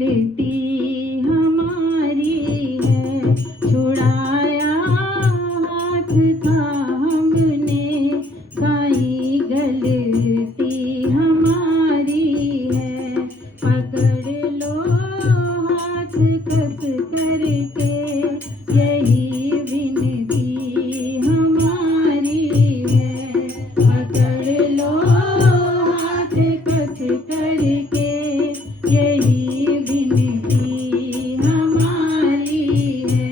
गलती हमारी है, छुड़ाया हाथ था हमने, साईं गलती हमारी है। पकड़ लो हाथ कस करके, यही विनती हमारी है। पकड़ लो हाथ कस करके, यही विनती हमारी है।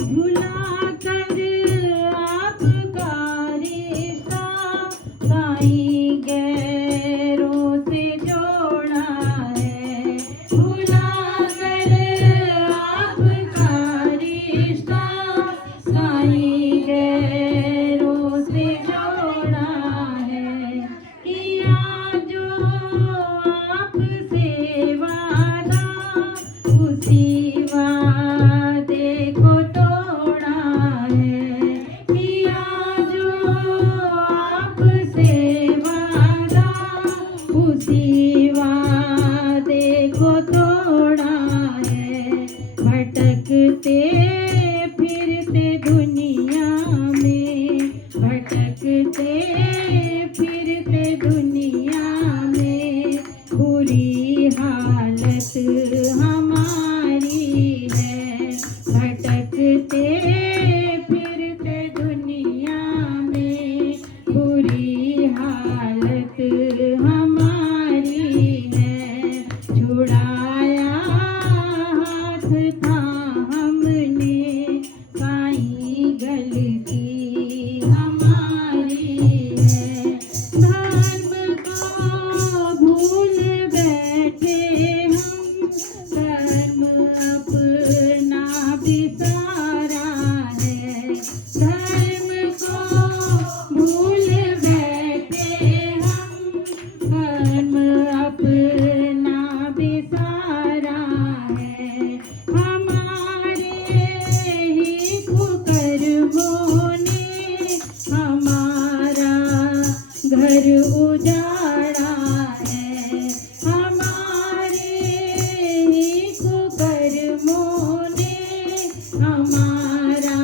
भुला कर आपका रिश्ता, साईं गैरों से जोड़ा है। भुला कर आपका रिश्ता, साईं गैरों से जोड़ा है। किया जो आपसे वादा, उसी वादे को तोड़ा है। किया जो आपसे वादा, उसी वादे को तोड़ा है। भटकते फिरते दुनिया में, भटकते फिरते दुनिया में, बुरी हालत हमारी है। भटकते फिरते दुनिया में, बुरी हालत हमारी है। छुड़ाया हाथ था हमने, साईं गलती हमारी है। धर्म को भूल बैठे हम, धर्म अपना बिसारा है। धर्म को भूल बैठे हम, धर्म अपना बिसारा है। हमारे ही कुकर्मों ने हमारा घर उजाड़ा है। हमारे ही कुकर्मों ने हमारा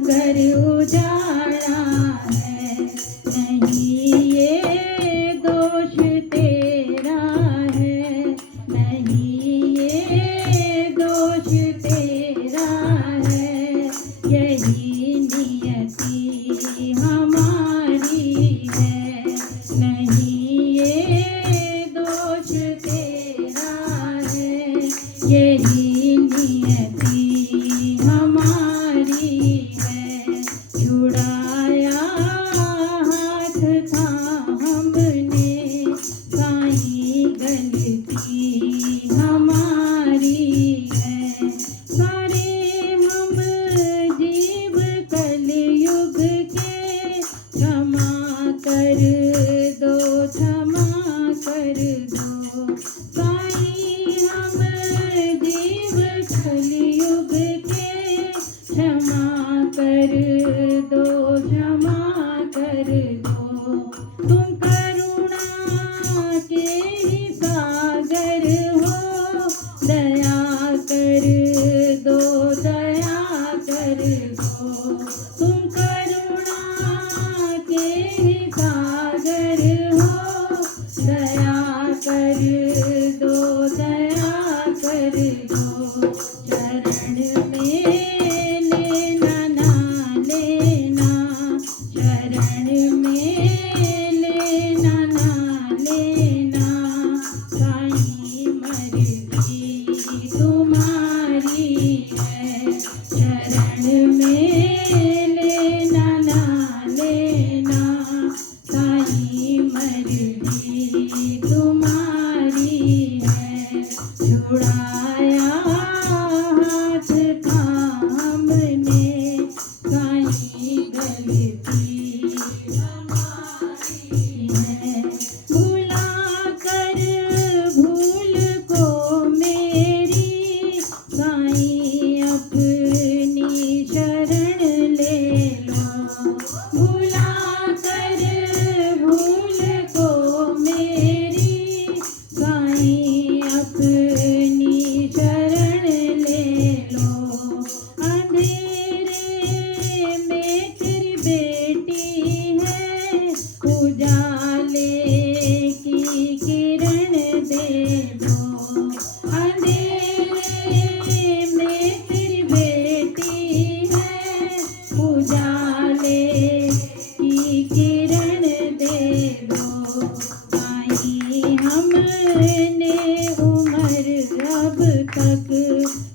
घर उजाड़ा है। नहीं ये दोष तेरा है, नहीं ये दोष तेरा है, यही नियति हमारी है। नहीं ये दोष तेरा है, यही नियति हमारी है। छुड़ाया हाथ था हमने, साईं गलती हमारी है। सारे हम जीव कलयुग के, क्षमा कर दो, क्षमा कर दो। साईं हम जीव कलयुग के, क्षमा कर दो, क्षमा कर दो। तुम करुणा के ही सागर हो, दया कर दो, दया कर दो। तुम करुणा के ही सागर हो, दया कर दो, दया कर दो। शरण में लेना ना लेना, शरण में लेना ना लेना, साईं मर्जी तुम्हारी है। शरण में लेना ना लेना, साईं मर्जी तुम्हारी हमने उम्र अब तक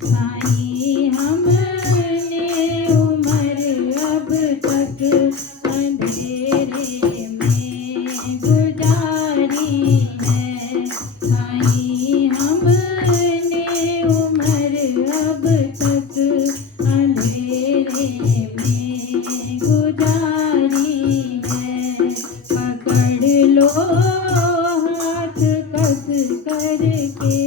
साईं, हमने उम्र अब तक अंधेरे में गुजारी है। साईं, हमने उम्र अब तक अंधेरे में गुजारी है। पकड़ लो हाथ कस करके